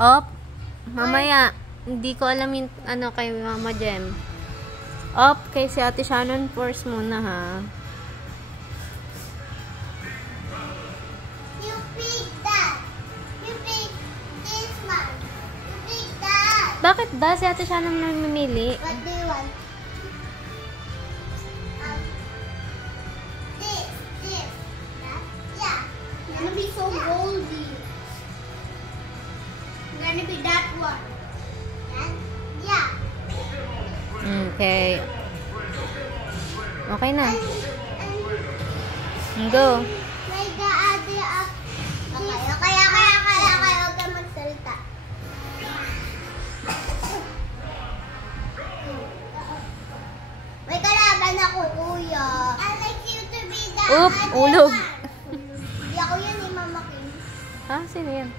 Op. Mamaya. Hindi ko alam yung ano kay Mama Jem. Op. Kay si Ate Shannon first muna ha. You pick that. You pick this one. You pick that. Bakit ba si Ate Shannon na mamili? What do you want? This. That? Yeah. It's gonna be so goldy. It's gonna be that one. That? Yeah. Okay. Okay na. And Go. may gaadi up. Okay. Huwag ka magsalita. May kalaban ako, kuya. I like you to be the Oop, other ulog. one. Hindi ako yan eh, Mama Kim. Ha? Sino yan?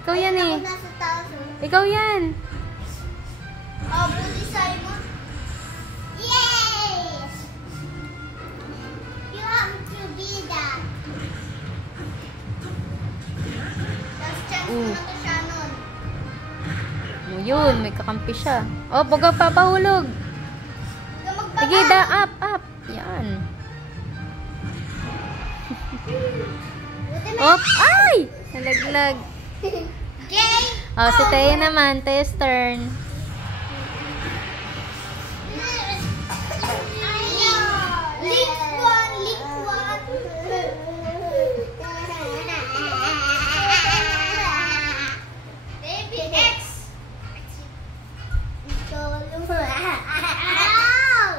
Ikaw yan eh. Ako nasa taas. Oh. Ikaw yan. Oh, Bully Simon. Yes! You have to be that. Last chance ko na to, Shannon. Oh, yun, may kakampi siya. Oh, baga papahulog. Huwag ka magbaba. Sige, up. Yan. Buti may- Op! Ay! Nalaglag. Gay! Oh, si Teo naman. Teo's turn. Lick one. Baby X. Ow!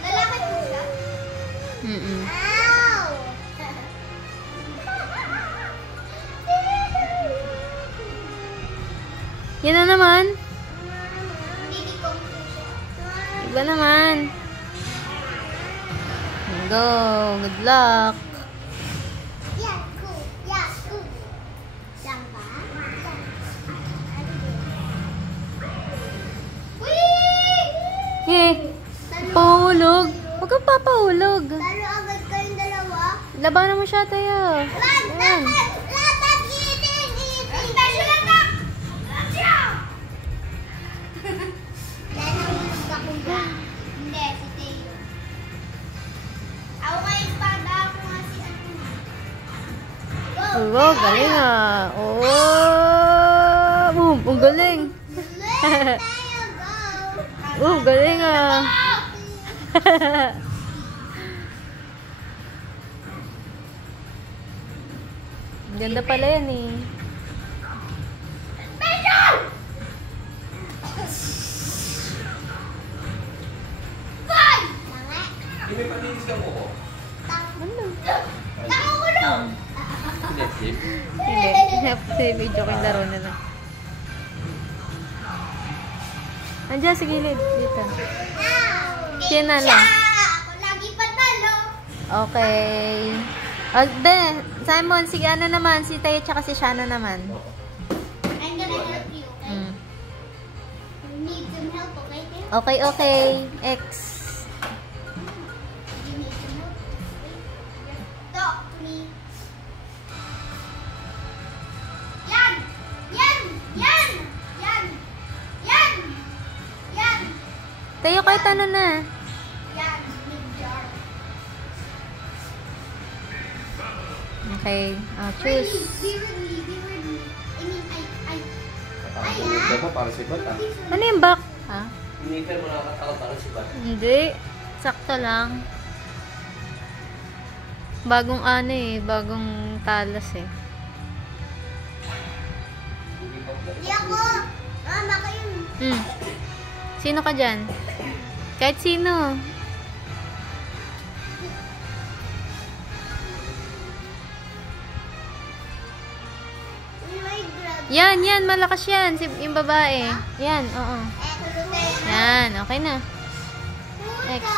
Lalakad mo siya? Mm-mm. Ow! Yan na naman. Hindi ko siya. Iba naman. Go. Good luck. Yahoo! Yahoo! Saan ba? Whee! Eh, pahulog. Huwag kang papahulog. Talo agad kayong dalawa. Labanan mo siya, Teo. Yan. Lahat eating! Special attack! Nanahulog ako ba? Hindi, si Teo. Ako nga yung espada, ako nga si ano. Go! Oh, galing ah. Oh, boom. Ang galing. Let Teo go! Oh, galing ah. Ganda pala yan eh. Special! Five! Tanga. Hindi may paninis lang ko. Ano? Tanga ko lang! Pinetip. Hindi. Sa video ko yung laro nila. Andiyan sa gilid. Dito. Siya na lang. Ako lagi panalo. Okay. Simon, si ano naman? Si Tayo tsaka si Shana naman. I'm gonna help you, okay? Mm. You need some help, okay? Teo? Okay. X. You need some help? Talk to me. Yan! Yan! Yan! Yan! Yan! Yan! Tayo kahit ano na. Yan! Big jar. Okay. Ready, Choose. be ready, be ready. I mean, I Nakakatakot ka para si Bat ah. Ano yung back? Ha? Hindi mo nakakatakot para si Bat. Hindi. Sakto lang. Bagong ano eh. Bagong talas eh. Di ako. Mama kayo. Sino ka dyan? Kahit sino. May grab. Yan. Malakas yan. Yung babae. Yan, oo. Eto, Teo. Yan, okay na. Next.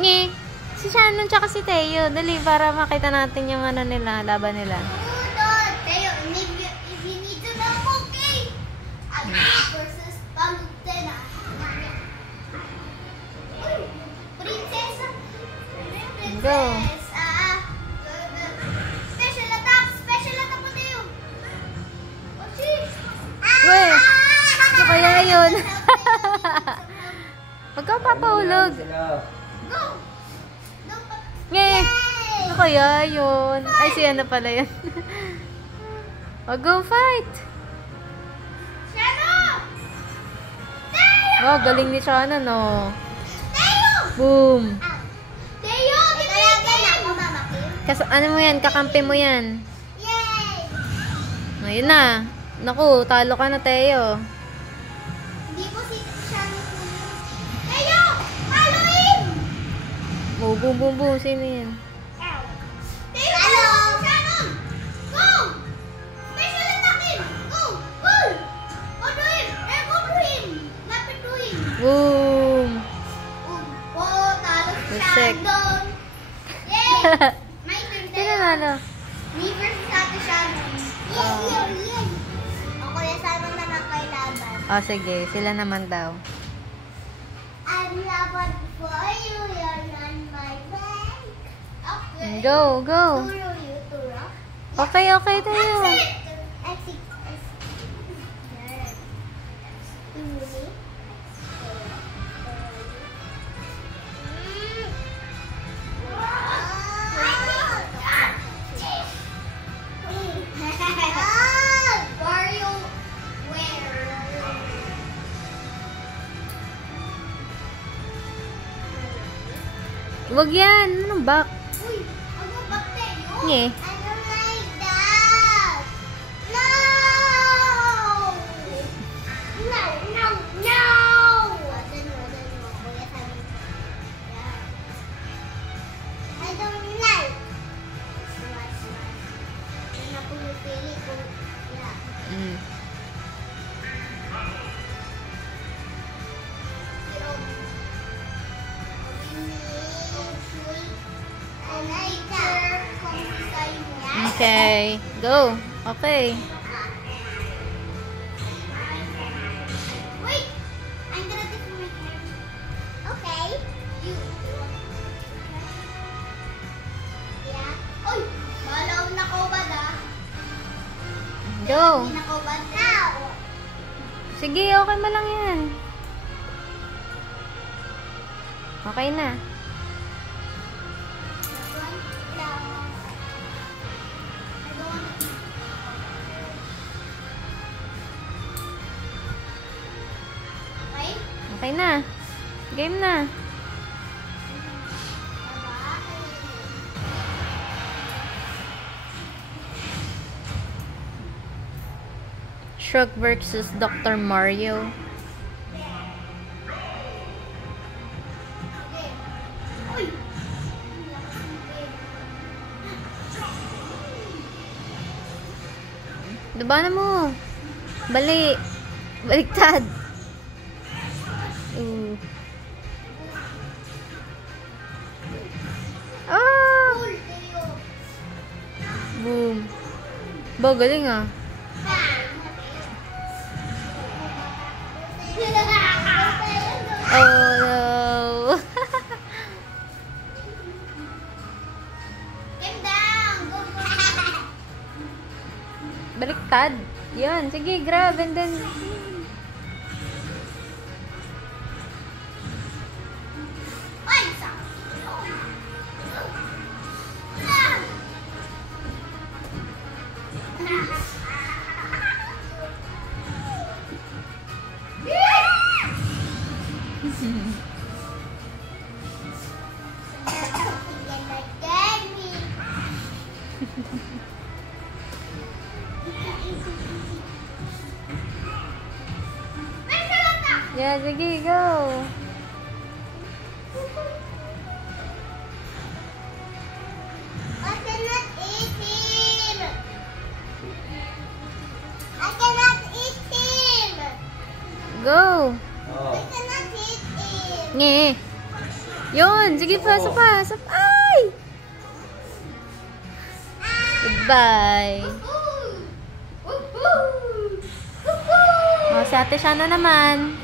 Ngi. Si Shannon tsaka si Teo. Dali, para makita natin yung ano nila, laban nila. Udon. Teo, if you need to know, okay? I'll versus Go. Yes, special attack! Special attack po tayo! Oh, jeez! Weh, ano kaya yun? Huwag kang papahulog. Sila. Go! Go! Nge! Yay! Ano kaya yun? Ay, siya na pala yun. Oh, go fight! Shadow! Tayo! Wow, galing ni Shana, no? Tayo! Boom! Tayo! Ginagawa ako, Mama Kim. Ano mo yan? Kakampi mo yan. Yay! Ayun na. Naku, talo ka na, Teo. Hindi ko si Shadow puno. Tayo! Follow him! Oh, boom, boom, boom. Sino yan? Tayo! Hello! Shadow! Go! Special attack him! Go! Go! Go to him! Go to him! Lapit to him! Boom! Oh, talo si Respect. Shadow! Yay! My turn Sino tayo. nalo? Me versus Ate Shadow. Yay! Ako yung sana na nakailaban. Oh, sige. Sila naman daw. I'm laban for you, you're on my back. Okay. Go, go. Turo you, turo. Okay, okay, Teo. Exit. Wario, where? Huwag yan. Anong back? Uy, ano ba tayo? Nge. I don't like that. No! No, no, no! Wadan mo. Kuya, sabi ko. Yeah. I don't like. Smart. Yan na pumipili ko. Yeah. Mm. Okay. Go. Okay. Wait! I'm gonna take my hair. Okay. You. Yeah. Oy! Malaw na ko ba da? Go. Hindi na ko ba now? Sige, okay mo lang yan. Okay na. Okay? Okay na. Game na. Shrek versus Dr. Mario. Uy! Diba na mo? Bali. Baliktad. Ooh. Ah! Cool, Teo. Boom. Ba, galing ah. Oh no. Calm down. Go, go. Baliktad. Yan. Sige, grab and then... Ay, isa. Yeah, sige, go. I cannot eat him. I cannot eat him. Go. Oh. I cannot eat him. Nge. Yun, sige pa, sa pa. Ay! Goodbye. Woohoo! Woohoo! Woohoo! O, si Ate Shana naman.